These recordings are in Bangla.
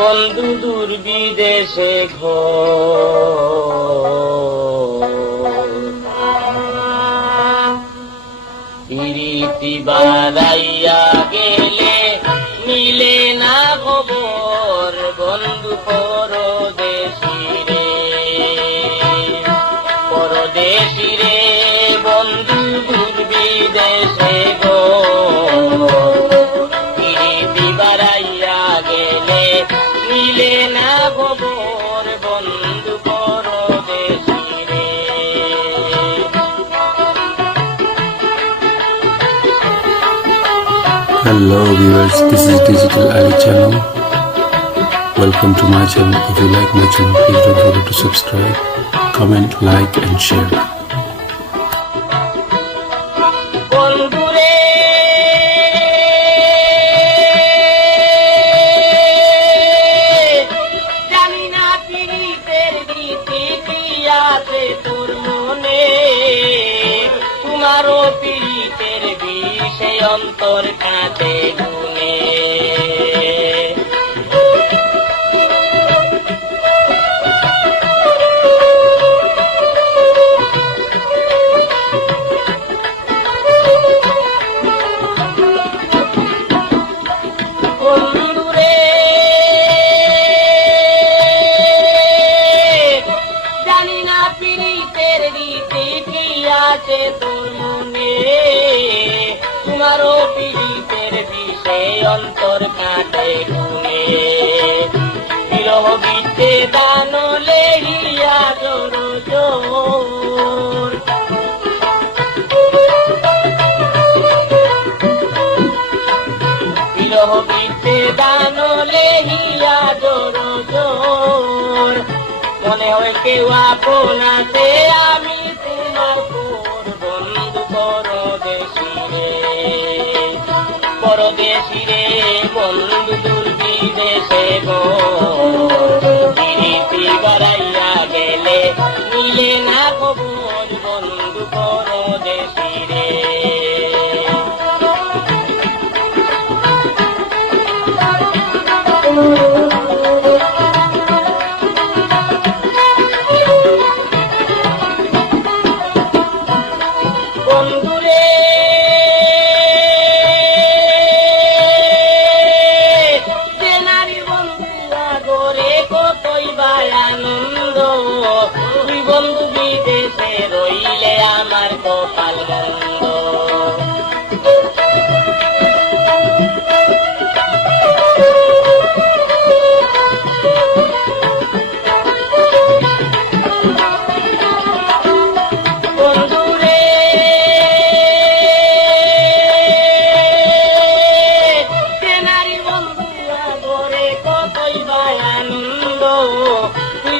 বন্ধু দূর বিদেশে প্রীতি বাড়াইয়া গেলে মিলে না খবর বন্ধু পরদেশিরে পরদেশিরে বন্ধু দূর বিদেশে প্রীতি বাড়াইয়া গেলে মিলে না খবর বন্ধু পরদেশিরে। Hello viewers, this is Digital Ali channel. Welcome to my channel. If you like my channel, please don't forget to subscribe, comment, like and share. তোমারও পীড়িতের বিষে অন্তর কাঁদে গুনে বন্ধুরে জানি না পীড়িতের রীতি কি আছে তোর মনে তোমারও পীড়িতের বিষে অন্তর কাঁদে গুনে বিরহ গীতে দান লেহিয়া জোর জোর বিরহ গীতে দান লেহিয়া জোর জোর মনে হয় কেউ আপন আছে আমি তোমার বন্ধু পরদেশিরে পরদেশিরে বন্ধু দূর বিদেশে প্রীতি বাড়াইয়া গেলে মিলে না খবর বন্ধু পরদেশিরে। বন্ধুরে যে নারী বন্ধু আগরে কতই বা আনন্দ দুই বন্ধু বিদেশে রইলে আমার কপাল বন্ধ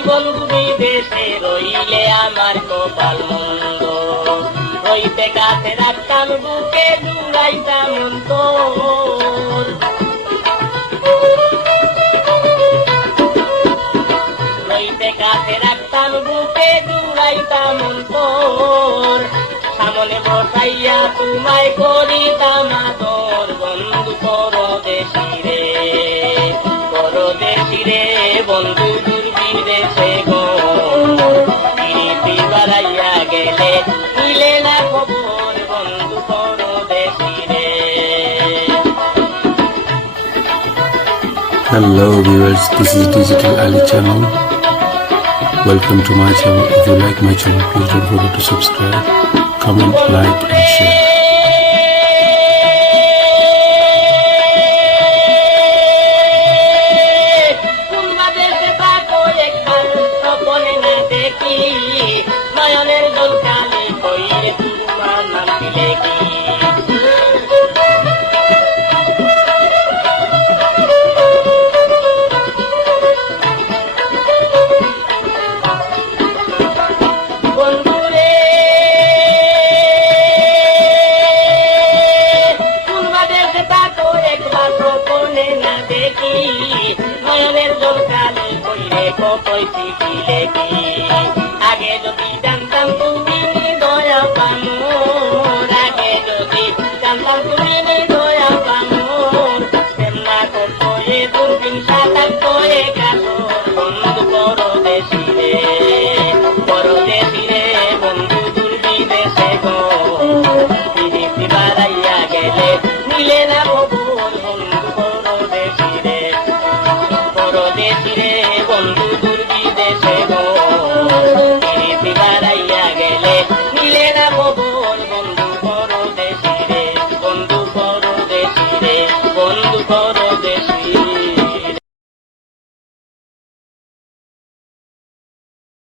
বন্ধু বিদেশে রইলে আমার কপাল মন্দ রইতে কাছে রাখতাম বুকে জুড়াইতাম অন্তর রইতে কাছে রাখতাম বুকে জুড়াইতাম অন্তর সামনে বসাইয়া তোমায় করিতাম আদর বন্ধু পরদেশিরে পরদেশিরে বন্ধু দূর বিদেশে প্রীতি বাড়াইয়া গেলে মিলে না খবর বন্ধু পরদেশিরে। Hello viewers, this is Digital Ali channel. Welcome to my channel. If you like my channel, please don't forget to subscribe, comment, like and share. নয়নের জল কালি কইরে তোমার নাম লেখি বন্ধুরে কোন বাদেশে থাকো একবার গোপনে না দেখি নয়নের জল কালি কইরে কই চিঠি লেখি আগে যদি জানতাম তুমি দয়া পামোর আগে যদি জানতাম তুমি দয়া পামোর প্রেম না করতো এ দূরবীন সাঁতার করে রে বন্ধু